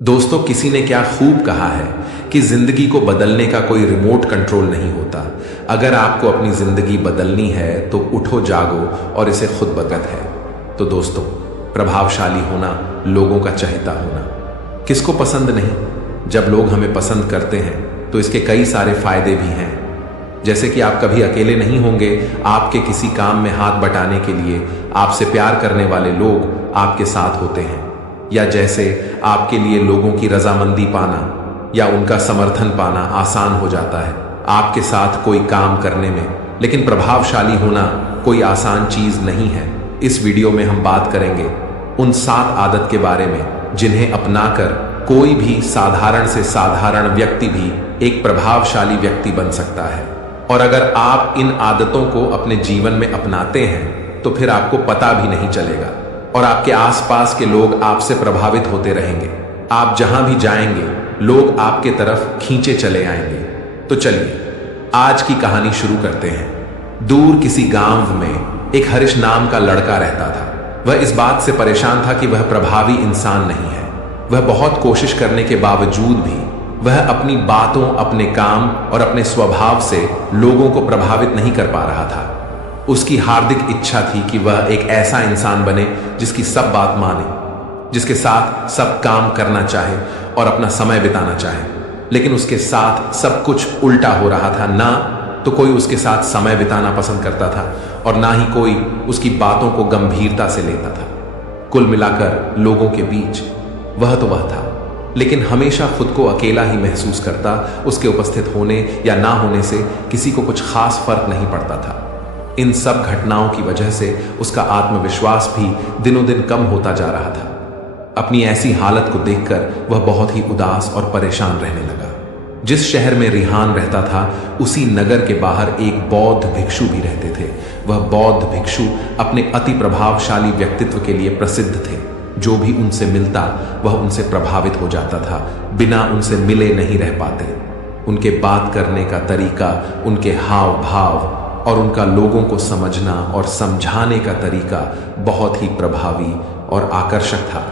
दोस्तों, किसी ने क्या खूब कहा है कि जिंदगी को बदलने का कोई रिमोट कंट्रोल नहीं होता। अगर आपको अपनी जिंदगी बदलनी है तो उठो, जागो और इसे खुद बदलत है। तो दोस्तों, प्रभावशाली होना, लोगों का चहेता होना किसको पसंद नहीं। जब लोग हमें पसंद करते हैं तो इसके कई सारे फायदे भी हैं। जैसे कि आप कभी अकेले नहीं होंगे। आपके किसी काम में हाथ बटाने के लिए आपसे प्यार करने वाले लोग आपके साथ होते हैं। या जैसे आपके लिए लोगों की रजामंदी पाना या उनका समर्थन पाना आसान हो जाता है आपके साथ कोई काम करने में। लेकिन प्रभावशाली होना कोई आसान चीज नहीं है। इस वीडियो में हम बात करेंगे उन 7 आदत के बारे में जिन्हें अपनाकर कोई भी साधारण से साधारण व्यक्ति भी एक प्रभावशाली व्यक्ति बन सकता है। और अगर आप इन आदतों को अपने जीवन में अपनाते हैं तो फिर आपको पता भी नहीं चलेगा और आपके आसपास के लोग आपसे प्रभावित होते रहेंगे। आप जहां भी जाएंगे लोग आपके तरफ खींचे चले आएंगे। तो चलिए आज की कहानी शुरू करते हैं। दूर किसी गांव में एक हरीश नाम का लड़का रहता था। वह इस बात से परेशान था कि वह प्रभावी इंसान नहीं है। वह बहुत कोशिश करने के बावजूद भी वह अपनी बातों, अपने काम और अपने स्वभाव से लोगों को प्रभावित नहीं कर पा रहा था। उसकी हार्दिक इच्छा थी कि वह एक ऐसा इंसान बने जिसकी सब बात माने, जिसके साथ सब काम करना चाहे और अपना समय बिताना चाहे। लेकिन उसके साथ सब कुछ उल्टा हो रहा था। ना तो कोई उसके साथ समय बिताना पसंद करता था और ना ही कोई उसकी बातों को गंभीरता से लेता था। कुल मिलाकर लोगों के बीच वह तो वह था, लेकिन हमेशा खुद को अकेला ही महसूस करता। उसके उपस्थित होने या ना होने से किसी को कुछ खास फर्क नहीं पड़ता था। इन सब घटनाओं की वजह से उसका आत्मविश्वास भी दिनों दिन कम होता जा रहा था। अपनी ऐसी हालत को देखकर वह बहुत ही उदास और परेशान रहने लगा। जिस शहर में रिहान रहता था उसी नगर के बाहर एक बौद्ध भिक्षु भी रहते थे। वह बौद्ध भिक्षु अपने अति प्रभावशाली व्यक्तित्व के लिए प्रसिद्ध थे। जो भी उनसे मिलता वह उनसे प्रभावित हो जाता था, बिना उनसे मिले नहीं रह पाते। उनके बात करने का तरीका, उनके हाव भाव और उनका लोगों को समझना और समझाने का तरीका बहुत ही प्रभावी और आकर्षक था।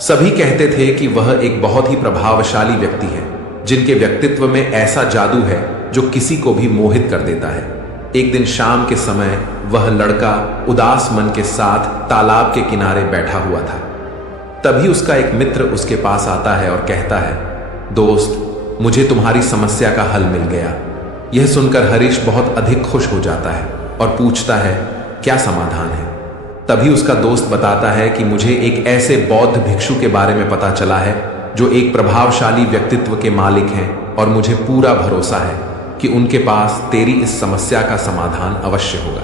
सभी कहते थे कि वह एक बहुत ही प्रभावशाली व्यक्ति है, जिनके व्यक्तित्व में ऐसा जादू है जो किसी को भी मोहित कर देता है। एक दिन शाम के समय वह लड़का उदास मन के साथ तालाब के किनारे बैठा हुआ था। तभी उसका एक मित्र उसके पास आता है और कहता है, दोस्त, मुझे तुम्हारी समस्या का हल मिल गया। यह सुनकर हरीश बहुत अधिक खुश हो जाता है और पूछता है, क्या समाधान है? तभी उसका दोस्त बताता है कि मुझे एक ऐसे बौद्ध भिक्षु के बारे में पता चला है जो एक प्रभावशाली व्यक्तित्व के मालिक हैं और मुझे पूरा भरोसा है कि उनके पास तेरी इस समस्या का समाधान अवश्य होगा।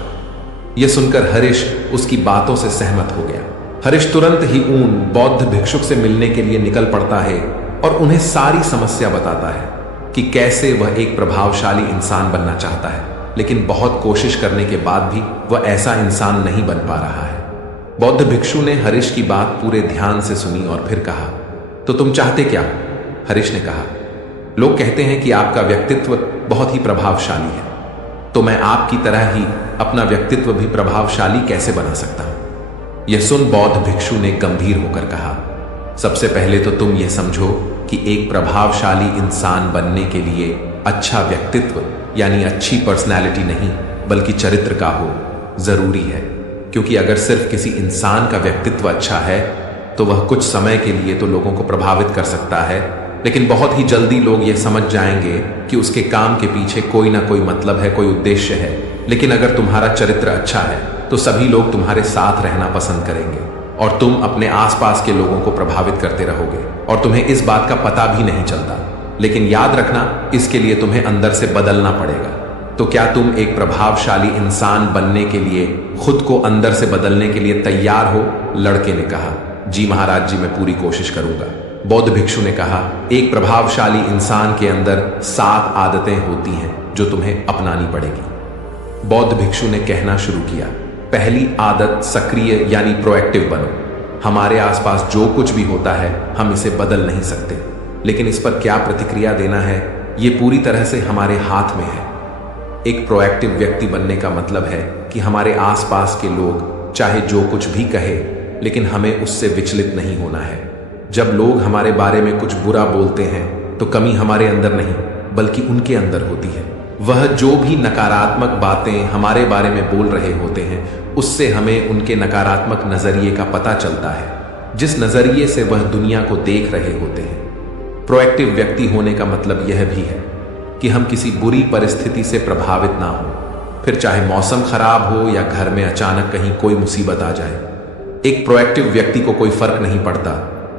यह सुनकर हरीश उसकी बातों से सहमत हो गया। हरीश तुरंत ही उन बौद्ध भिक्षुक से मिलने के लिए निकल पड़ता है और उन्हें सारी समस्या बताता है कि कैसे वह एक प्रभावशाली इंसान बनना चाहता है, लेकिन बहुत कोशिश करने के बाद भी वह ऐसा इंसान नहीं बन पा रहा है। बौद्ध भिक्षु ने हरीश की बात पूरे ध्यान से सुनी और फिर कहा, तो तुम चाहते क्या? हरीश ने कहा, लोग कहते हैं कि आपका व्यक्तित्व बहुत ही प्रभावशाली है, तो मैं आपकी तरह ही अपना व्यक्तित्व भी प्रभावशाली कैसे बना सकता हूं? यह सुन बौद्ध भिक्षु ने गंभीर होकर कहा, सबसे पहले तो तुम यह समझो कि एक प्रभावशाली इंसान बनने के लिए अच्छा व्यक्तित्व यानी अच्छी पर्सनैलिटी नहीं बल्कि चरित्र का हो जरूरी है। क्योंकि अगर सिर्फ किसी इंसान का व्यक्तित्व अच्छा है तो वह कुछ समय के लिए तो लोगों को प्रभावित कर सकता है, लेकिन बहुत ही जल्दी लोग यह समझ जाएंगे कि उसके काम के पीछे कोई ना कोई मतलब है, कोई उद्देश्य है। लेकिन अगर तुम्हारा चरित्र अच्छा है तो सभी लोग तुम्हारे साथ रहना पसंद करेंगे और तुम अपने आसपास के लोगों को प्रभावित करते रहोगे और तुम्हें इस बात का पता भी नहीं चलता। लेकिन याद रखना, इसके लिए तुम्हें अंदर से बदलना पड़ेगा। तो क्या तुम एक प्रभावशाली इंसान बनने के लिए खुद को अंदर से बदलने के लिए तैयार हो? लड़के ने कहा, जी महाराज जी, मैं पूरी कोशिश करूंगा। बौद्ध भिक्षु ने कहा, एक प्रभावशाली इंसान के अंदर 7 आदतें होती हैं जो तुम्हें अपनानी पड़ेगी। बौद्ध भिक्षु ने कहना शुरू किया, पहली आदत सक्रिय यानी प्रोएक्टिव बनो। हमारे आसपास जो कुछ भी होता है हम इसे बदल नहीं सकते, लेकिन इस पर क्या प्रतिक्रिया देना है ये पूरी तरह से हमारे हाथ में है। एक प्रोएक्टिव व्यक्ति बनने का मतलब है कि हमारे आसपास के लोग चाहे जो कुछ भी कहे, लेकिन हमें उससे विचलित नहीं होना है। जब लोग हमारे बारे में कुछ बुरा बोलते हैं तो कमी हमारे अंदर नहीं बल्कि उनके अंदर होती है। वह जो भी नकारात्मक बातें हमारे बारे में बोल रहे होते हैं उससे हमें उनके नकारात्मक नजरिए का पता चलता है, जिस नजरिए से वह दुनिया को देख रहे होते हैं। प्रोएक्टिव व्यक्ति होने का मतलब यह भी है कि हम किसी बुरी परिस्थिति से प्रभावित ना हो, फिर चाहे मौसम खराब हो या घर में अचानक कहीं कोई मुसीबत आ जाए। एक प्रोएक्टिव व्यक्ति को कोई फर्क नहीं पड़ता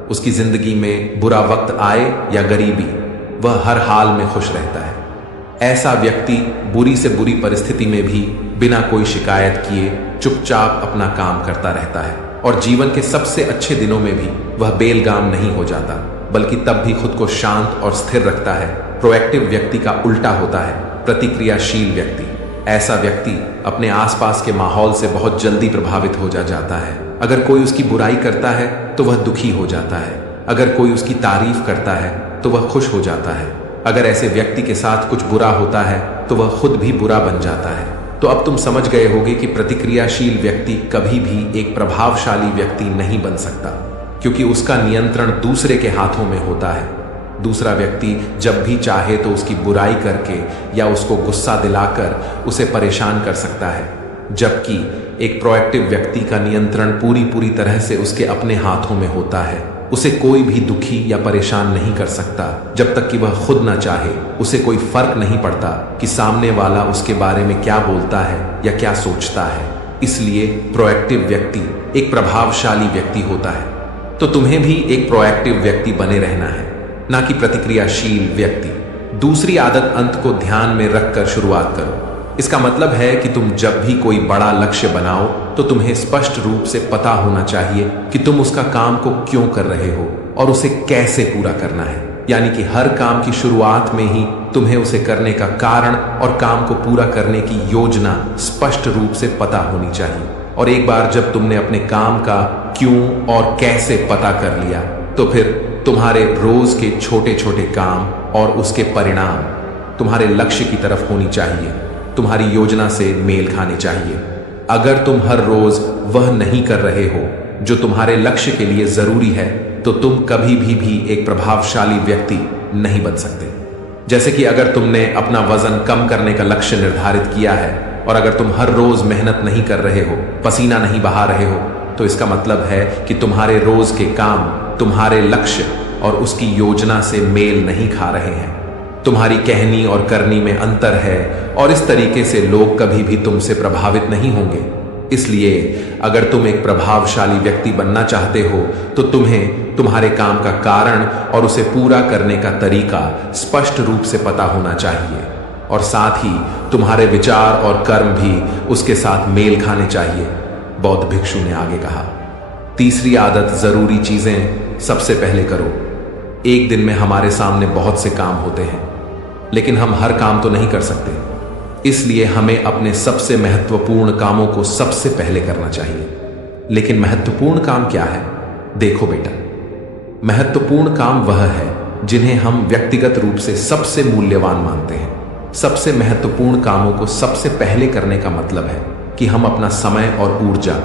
उसकी जिंदगी में बुरा वक्त आए या गरीबी, वह हर हाल में खुश रहता है। ऐसा व्यक्ति बुरी से बुरी परिस्थिति में भी बिना कोई शिकायत किए चुपचाप अपना काम करता रहता है और जीवन के सबसे अच्छे दिनों में भी वह बेलगाम नहीं हो जाता, बल्कि तब भी खुद को शांत और स्थिर रखता है। प्रोएक्टिव व्यक्ति का उल्टा होता है प्रतिक्रियाशील व्यक्ति। ऐसा व्यक्ति अपने आसपास के माहौल से बहुत जल्दी प्रभावित हो जाता है। अगर कोई उसकी बुराई करता है तो वह दुखी हो जाता है, अगर कोई उसकी तारीफ करता है तो वह खुश हो जाता है। अगर ऐसे व्यक्ति के साथ कुछ बुरा होता है तो वह खुद भी बुरा बन जाता है। तो अब तुम समझ गए होगे कि प्रतिक्रियाशील व्यक्ति कभी भी एक प्रभावशाली व्यक्ति नहीं बन सकता, क्योंकि उसका नियंत्रण दूसरे के हाथों में होता है। दूसरा व्यक्ति जब भी चाहे तो उसकी बुराई करके या उसको गुस्सा दिलाकर उसे परेशान कर सकता है, जबकि एक प्रोएक्टिव व्यक्ति का नियंत्रण पूरी तरह से उसके अपने हाथों में होता है। उसे कोई भी दुखी या परेशान नहीं कर सकता जब तक कि वह खुद ना चाहे। उसे कोई फर्क नहीं पड़ता कि सामने वाला उसके बारे में क्या बोलता है या क्या सोचता है। इसलिए प्रोएक्टिव व्यक्ति एक प्रभावशाली व्यक्ति होता है। तो तुम्हें भी एक प्रोएक्टिव व्यक्ति बने रहना है, ना कि प्रतिक्रियाशील व्यक्ति। दूसरी आदत अंत को ध्यान में रखकर शुरुआत करो। इसका मतलब है कि तुम जब भी कोई बड़ा लक्ष्य बनाओ तो तुम्हें स्पष्ट रूप से पता होना चाहिए कि तुम उसका काम को क्यों कर रहे हो और उसे कैसे पूरा करना है। यानी कि हर काम की शुरुआत में ही तुम्हें उसे करने का कारण और काम को पूरा करने की योजना स्पष्ट रूप से पता होनी चाहिए। और एक बार जब तुमने अपने काम का क्यों और कैसे पता कर लिया तो फिर तुम्हारे रोज के छोटे छोटे काम और उसके परिणाम तुम्हारे लक्ष्य की तरफ होनी चाहिए, तुम्हारी योजना से मेल खाने चाहिए। अगर तुम हर रोज वह नहीं कर रहे हो जो तुम्हारे लक्ष्य के लिए जरूरी है तो तुम कभी भी एक प्रभावशाली व्यक्ति नहीं बन सकते। जैसे कि अगर तुमने अपना वजन कम करने का लक्ष्य निर्धारित किया है और अगर तुम हर रोज मेहनत नहीं कर रहे हो, पसीना नहीं बहा रहे हो, तो इसका मतलब है कि तुम्हारे रोज के काम तुम्हारे लक्ष्य और उसकी योजना से मेल नहीं खा रहे हैं। तुम्हारी कहनी और करनी में अंतर है और इस तरीके से लोग कभी भी तुमसे प्रभावित नहीं होंगे। इसलिए अगर तुम एक प्रभावशाली व्यक्ति बनना चाहते हो तो तुम्हें तुम्हारे काम का कारण और उसे पूरा करने का तरीका स्पष्ट रूप से पता होना चाहिए और साथ ही तुम्हारे विचार और कर्म भी उसके साथ मेल खाने चाहिए। बौद्ध भिक्षु ने आगे कहा, तीसरी आदत जरूरी चीजें सबसे पहले करो। एक दिन में हमारे सामने बहुत से काम होते हैं, लेकिन हम हर काम तो नहीं कर सकते। इसलिए हमें अपने सबसे महत्वपूर्ण कामों को सबसे पहले करना चाहिए। लेकिन महत्वपूर्ण काम क्या है? देखो बेटा, महत्वपूर्ण काम वह है जिन्हें हम व्यक्तिगत रूप से सबसे मूल्यवान मानते हैं। सबसे महत्वपूर्ण कामों को सबसे पहले करने का मतलब है कि हम अपना समय और ऊर्जा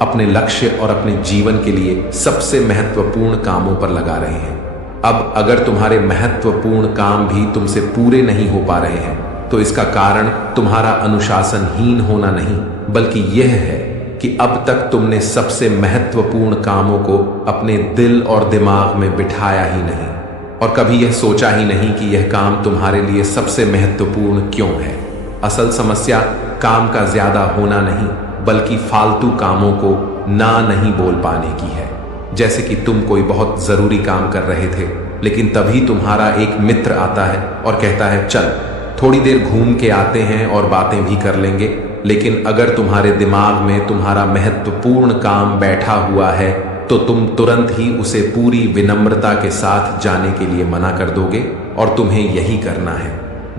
अपने लक्ष्य और अपने जीवन के लिए सबसे महत्वपूर्ण कामों पर लगा रहे हैं। अब अगर तुम्हारे महत्वपूर्ण काम भी तुमसे पूरे नहीं हो पा रहे हैं तो इसका कारण तुम्हारा अनुशासनहीन होना नहीं, बल्कि यह है कि अब तक तुमने सबसे महत्वपूर्ण कामों को अपने दिल और दिमाग में बिठाया ही नहीं और कभी यह सोचा ही नहीं कि यह काम तुम्हारे लिए सबसे महत्वपूर्ण क्यों है। असल समस्या काम का ज्यादा होना नहीं, बल्कि फालतू कामों को ना नहीं बोल पाने की है। जैसे कि तुम कोई बहुत जरूरी काम कर रहे थे, लेकिन तभी तुम्हारा एक मित्र आता है और कहता है चल थोड़ी देर घूम के आते हैं और बातें भी कर लेंगे। लेकिन अगर तुम्हारे दिमाग में तुम्हारा महत्वपूर्ण काम बैठा हुआ है तो तुम तुरंत ही उसे पूरी विनम्रता के साथ जाने के लिए मना कर दोगे और तुम्हें यही करना है।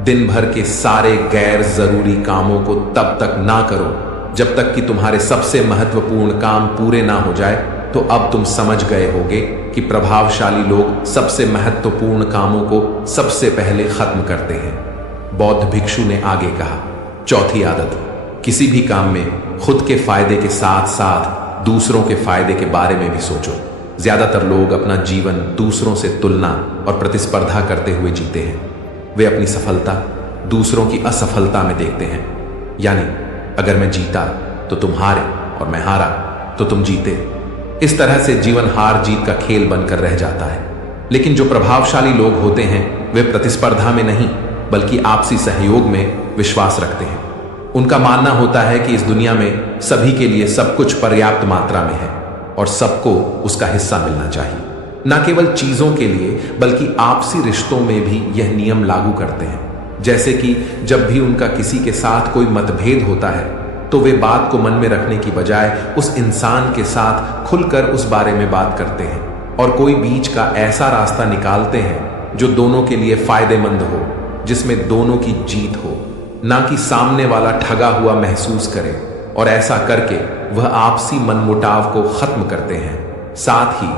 दिन भर के सारे गैर जरूरी कामों को तब तक ना करो जब तक कि तुम्हारे सबसे महत्वपूर्ण काम पूरे ना हो जाए। तो अब तुम समझ गए होगे कि प्रभावशाली लोग सबसे महत्वपूर्ण कामों को सबसे पहले खत्म करते हैं। बौद्ध भिक्षु ने आगे कहा, चौथी आदत, किसी भी काम में खुद के फायदे के साथ साथ दूसरों के फायदे के बारे में भी सोचो। ज्यादातर लोग अपना जीवन दूसरों से तुलना और प्रतिस्पर्धा करते हुए जीते हैं। वे अपनी सफलता दूसरों की असफलता में देखते हैं। यानी अगर मैं जीता तो तुम हारे और मैं हारा तो तुम जीते। इस तरह से जीवन हार जीत का खेल बनकर रह जाता है। लेकिन जो प्रभावशाली लोग होते हैं वे प्रतिस्पर्धा में नहीं बल्कि आपसी सहयोग में विश्वास रखते हैं। उनका मानना होता है कि इस दुनिया में सभी के लिए सब कुछ पर्याप्त मात्रा में है और सबको उसका हिस्सा मिलना चाहिए। न केवल चीजों के लिए बल्कि आपसी रिश्तों में भी यह नियम लागू करते हैं। जैसे कि जब भी उनका किसी के साथ कोई मतभेद होता है तो वे बात को मन में रखने की बजाय उस इंसान के साथ खुलकर उस बारे में बात करते हैं और कोई बीच का ऐसा रास्ता निकालते हैं जो दोनों के लिए फायदेमंद हो, जिसमें दोनों की जीत हो, ना कि सामने वाला ठगा हुआ महसूस करे। और ऐसा करके वह आपसी मनमुटाव को खत्म करते हैं, साथ ही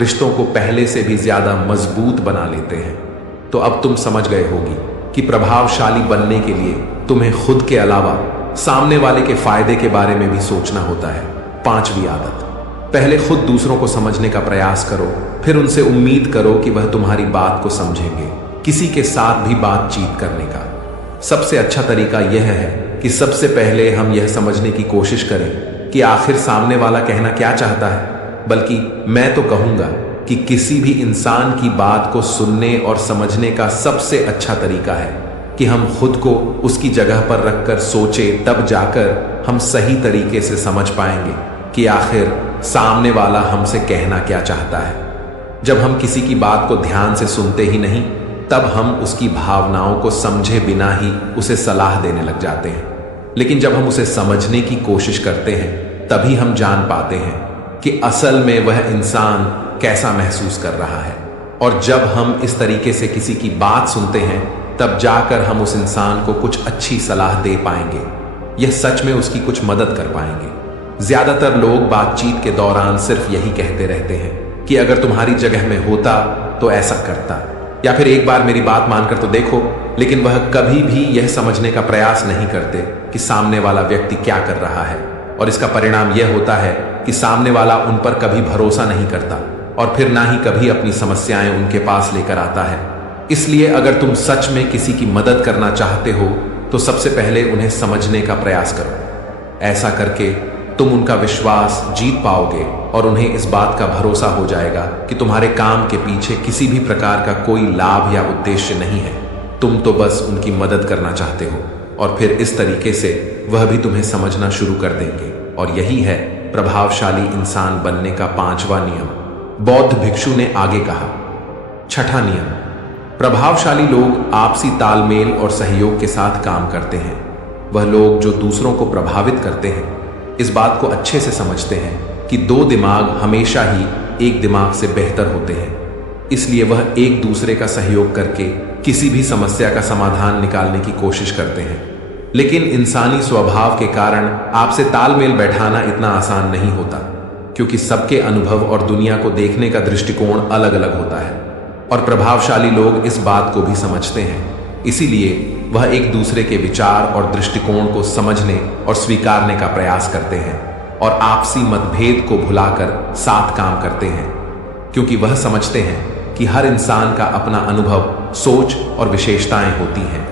रिश्तों को पहले से भी ज्यादा मजबूत बना लेते हैं। तो अब तुम समझ गए होगी कि प्रभावशाली बनने के लिए तुम्हें खुद के अलावा सामने वाले के फायदे के बारे में भी सोचना होता है। 5वीं आदत, पहले खुद दूसरों को समझने का प्रयास करो, फिर उनसे उम्मीद करो कि वह तुम्हारी बात को समझेंगे। किसी के साथ भी बातचीत करने का सबसे अच्छा तरीका यह है कि सबसे पहले हम यह समझने की कोशिश करें कि आखिर सामने वाला कहना क्या चाहता है। बल्कि मैं तो कहूंगा कि किसी भी इंसान की बात को सुनने और समझने का सबसे अच्छा तरीका है कि हम खुद को उसकी जगह पर रखकर सोचें। तब जाकर हम सही तरीके से समझ पाएंगे कि आखिर सामने वाला हमसे कहना क्या चाहता है। जब हम किसी की बात को ध्यान से सुनते ही नहीं, तब हम उसकी भावनाओं को समझे बिना ही उसे सलाह देने लग जाते हैं। लेकिन जब हम उसे समझने की कोशिश करते हैं तभी हम जान पाते हैं कि असल में वह इंसान कैसा महसूस कर रहा है। और जब हम इस तरीके से किसी की बात सुनते हैं तब जाकर हम उस इंसान को कुछ अच्छी सलाह दे पाएंगे। यह सच में उसकी कुछ मदद कर पाएंगे। ज्यादातर लोग बातचीत के दौरान सिर्फ यही कहते रहते हैं कि अगर तुम्हारी जगह में होता तो ऐसा करता, या फिर एक बार मेरी बात मानकर तो देखो। लेकिन वह कभी भी यह समझने का प्रयास नहीं करते कि सामने वाला व्यक्ति क्या कर रहा है। और इसका परिणाम यह होता है कि सामने वाला उन पर कभी भरोसा नहीं करता और फिर ना ही कभी अपनी समस्याएं उनके पास लेकर आता है। इसलिए अगर तुम सच में किसी की मदद करना चाहते हो तो सबसे पहले उन्हें समझने का प्रयास करो। ऐसा करके तुम उनका विश्वास जीत पाओगे और उन्हें इस बात का भरोसा हो जाएगा कि तुम्हारे काम के पीछे किसी भी प्रकार का कोई लाभ या उद्देश्य नहीं है। तुम तो बस उनकी मदद करना चाहते हो और फिर इस तरीके से वह भी तुम्हें समझना शुरू कर देंगे। और यही है प्रभावशाली इंसान बनने का 5वां नियम। बौद्ध भिक्षु ने आगे कहा, 6ठा नियम, प्रभावशाली लोग आपसी तालमेल और सहयोग के साथ काम करते हैं। वह लोग जो दूसरों को प्रभावित करते हैं इस बात को अच्छे से समझते हैं कि 2 दिमाग हमेशा ही एक दिमाग से बेहतर होते हैं। इसलिए वह एक दूसरे का सहयोग करके किसी भी समस्या का समाधान निकालने की कोशिश करते हैं। लेकिन इंसानी स्वभाव के कारण आपसे तालमेल बैठाना इतना आसान नहीं होता, क्योंकि सबके अनुभव और दुनिया को देखने का दृष्टिकोण अलग अलग होता है। और प्रभावशाली लोग इस बात को भी समझते हैं। इसीलिए वह एक दूसरे के विचार और दृष्टिकोण को समझने और स्वीकारने का प्रयास करते हैं और आपसी मतभेद को भुलाकर साथ काम करते हैं, क्योंकि वह समझते हैं कि हर इंसान का अपना अनुभव, सोच और विशेषताएं होती हैं।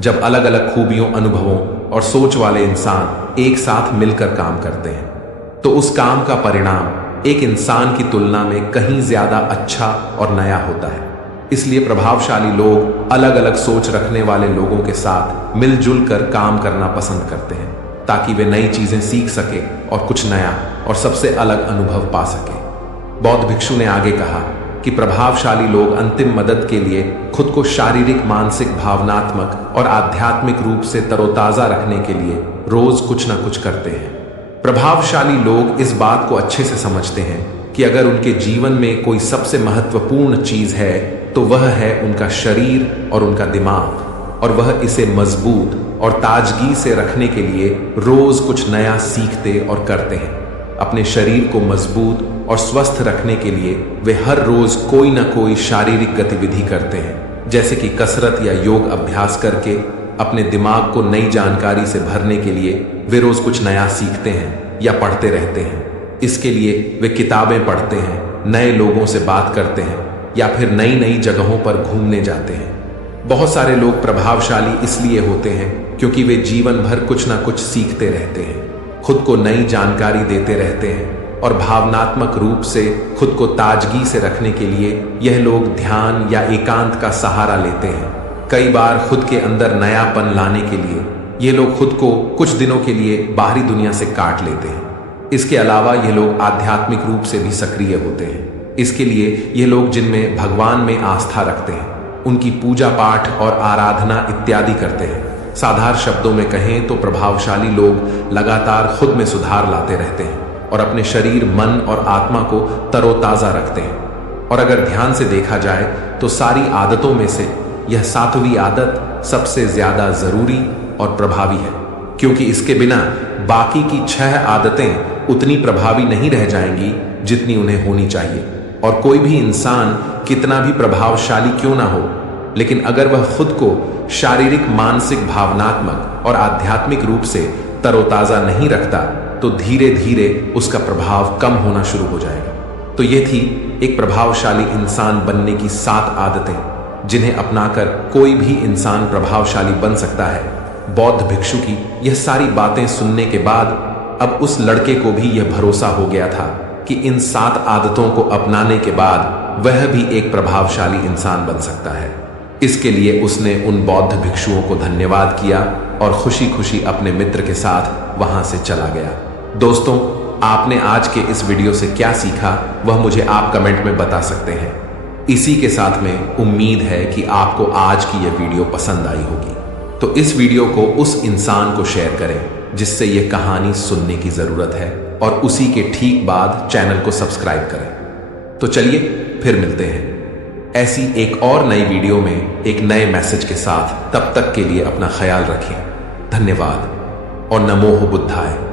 जब अलग अलग खूबियों, अनुभवों और सोच वाले इंसान एक साथ मिलकर काम करते हैं तो उस काम का परिणाम एक इंसान की तुलना में कहीं ज्यादा अच्छा और नया होता है। इसलिए प्रभावशाली लोग अलग अलग सोच रखने वाले लोगों के साथ मिलजुल कर काम करना पसंद करते हैं, ताकि वे नई चीजें सीख सके और कुछ नया और सबसे अलग अनुभव पा सके। बौद्ध भिक्षु ने आगे कहा कि प्रभावशाली लोग अंतिम मदद के लिए खुद को शारीरिक, मानसिक, भावनात्मक और आध्यात्मिक रूप से तरोताजा रखने के लिए रोज कुछ ना कुछ करते हैं। प्रभावशाली लोग इस बात को अच्छे से समझते हैं कि अगर उनके जीवन में कोई सबसे महत्वपूर्ण चीज है तो वह है उनका शरीर और उनका दिमाग, और वह इसे मजबूत और ताजगी से रखने के लिए रोज कुछ नया सीखते और करते हैं। अपने शरीर को मजबूत और स्वस्थ रखने के लिए वे हर रोज कोई ना कोई शारीरिक गतिविधि करते हैं, जैसे कि कसरत या योग अभ्यास करके। अपने दिमाग को नई जानकारी से भरने के लिए वे रोज कुछ नया सीखते हैं या पढ़ते रहते हैं। इसके लिए वे किताबें पढ़ते हैं नए लोगों से बात करते हैं या फिर नई नई जगहों पर घूमने जाते हैं। बहुत सारे लोग प्रभावशाली इसलिए होते हैं क्योंकि वे जीवन भर कुछ ना कुछ सीखते रहते हैं, खुद को नई जानकारी देते रहते हैं और भावनात्मक रूप से खुद को ताजगी से रखने के लिए यह लोग ध्यान या एकांत का सहारा लेते हैं। कई बार खुद के अंदर नयापन लाने के लिए ये लोग खुद को कुछ दिनों के लिए बाहरी दुनिया से काट लेते हैं। इसके अलावा ये लोग आध्यात्मिक रूप से भी सक्रिय होते हैं। इसके लिए ये लोग जिनमें भगवान में आस्था रखते हैं, उनकी पूजा पाठ और आराधना इत्यादि करते हैं। साधारण शब्दों में कहें तो प्रभावशाली लोग लगातार खुद में सुधार लाते रहते हैं और अपने शरीर, मन और आत्मा को तरोताजा रखते हैं। और अगर ध्यान से देखा जाए तो सारी आदतों में से यह 7वीं आदत सबसे ज्यादा जरूरी और प्रभावी है, क्योंकि इसके बिना बाकी की 6 आदतें उतनी प्रभावी नहीं रह जाएंगी जितनी उन्हें होनी चाहिए। और कोई भी इंसान कितना भी प्रभावशाली क्यों ना हो, लेकिन अगर वह खुद को शारीरिक, मानसिक, भावनात्मक और आध्यात्मिक रूप से तरोताजा नहीं रखता तो धीरे धीरे उसका प्रभाव कम होना शुरू हो जाएगा। तो ये थी एक प्रभावशाली इंसान बनने की 7 आदतें, जिन्हें अपनाकर कोई भी इंसान प्रभावशाली बन सकता है। बौद्ध भिक्षु की यह सारी बातें सुनने के बाद अब उस लड़के को भी यह भरोसा हो गया था कि इन 7 आदतों को अपनाने के बाद वह भी एक प्रभावशाली इंसान बन सकता है। इसके लिए उसने उन बौद्ध भिक्षुओं को धन्यवाद किया और खुशी खुशी अपने मित्र के साथ वहां से चला गया। दोस्तों, आपने आज के इस वीडियो से क्या सीखा वह मुझे आप कमेंट में बता सकते हैं। इसी के साथ में उम्मीद है कि आपको आज की यह वीडियो पसंद आई होगी। तो इस वीडियो को उस इंसान को शेयर करें जिससे यह कहानी सुनने की जरूरत है, और उसी के ठीक बाद चैनल को सब्सक्राइब करें। तो चलिए फिर मिलते हैं ऐसी एक और नई वीडियो में एक नए मैसेज के साथ। तब तक के लिए अपना ख्याल रखें। धन्यवाद और नमो बुद्धाय।